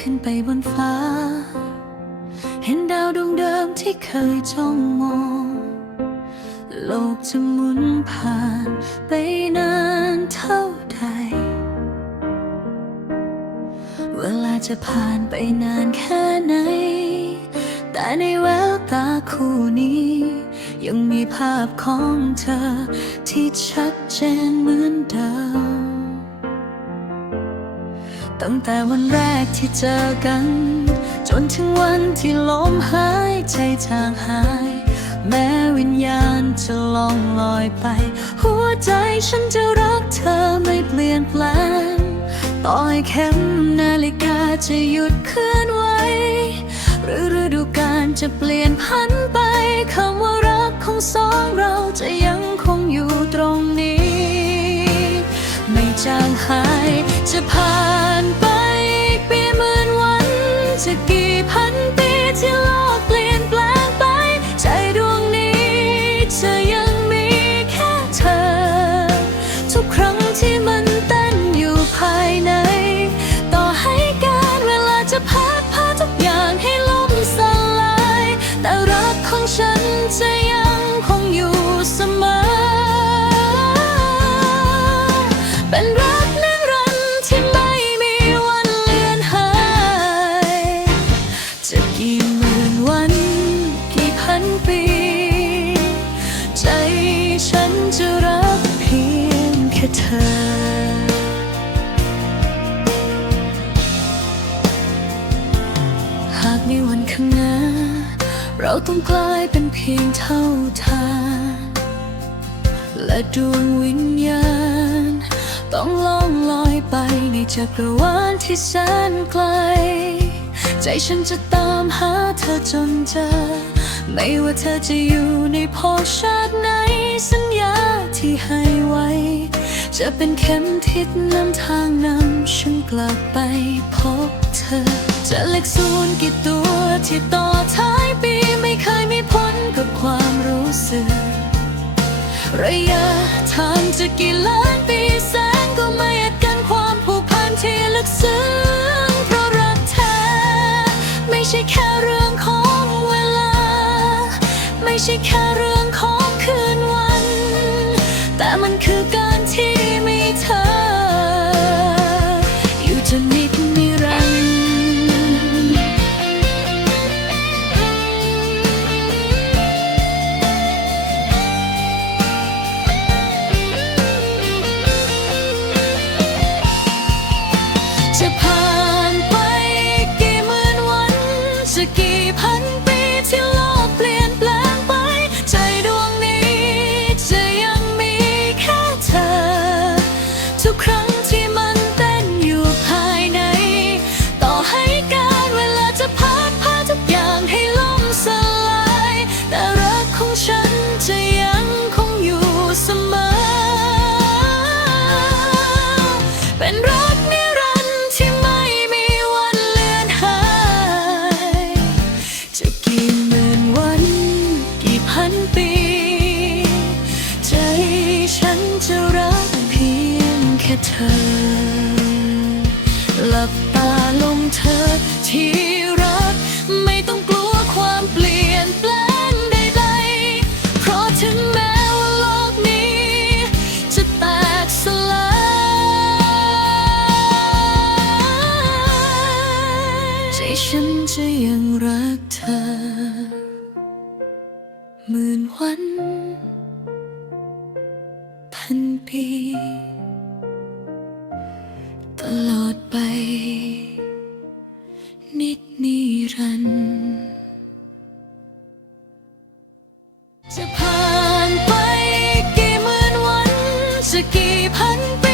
ขึ้นไปบนฟ้า เห็นดาวดวงเดิมที่เคยจ้องมอง โลกจะหมุนผ่านไปนานเท่าใด เวลาจะผ่านไปนานแค่ไหน แต่ในแววตาคู่นี้ ยังมีภาพของเธอที่ชัดเจนเหมือนเดิม ตั้งแต่วันแรกที่เจอกัน จนถึงวันที่ลมหายใจจางหาย แม้วิญญาณจะล่องลอยไป หัวใจฉันจะรักเธอไม่เปลี่ยนแปลง ต่อให้เข็มนาฬิกาจะหยุดเคลื่อนไหวหรือฤดูกาลจะเปลี่ยนพันไปคำว่ารักของสองเราจะยังคงอยู่ตรงนี้ ไม่จางหายจะผ่า ที่ไม่มีวันเลือนหายจะกี่หมื่นวัน กี่พันปี ใจฉันจะรักเพียงแค่เธอหากในวันข้างหน้า เราต้องกลายเป็นเพียงเท่าทานและดวงวิญญาณ ต้องล่องลอยไป จักรวาลที่แสนไกล ใจฉันจะตามหาเธอจนเจอ ไม่ว่าเธอจะอยู่ในภพชาติไหนสัญญาที่ให้ไว้ จะเป็นเข็มทิศนำทางนำฉันกลับไปพบเธอ จะเล็กศูนย์กี่ตัวที่ต่อท้ายปีไม่เคยมีผลกับความรู้สึก ระยะทางจะกี่ล้าน ซึ้งเพราะรักเธอ ไม่ใช่แค่เรื่องของเวลา ไม่ใช่แค่เรื่อง จะกี่พัน ค่เธอ หลับตาลงเธอที่รัก ไม่ต้องกลัวความเปลี่ยนแปลงใดๆ เพราะถึงแม้ว่าโลกนี้ จะแตกสลายใจฉันจะยังรักเธอ หมื่นวันพันปี keep on.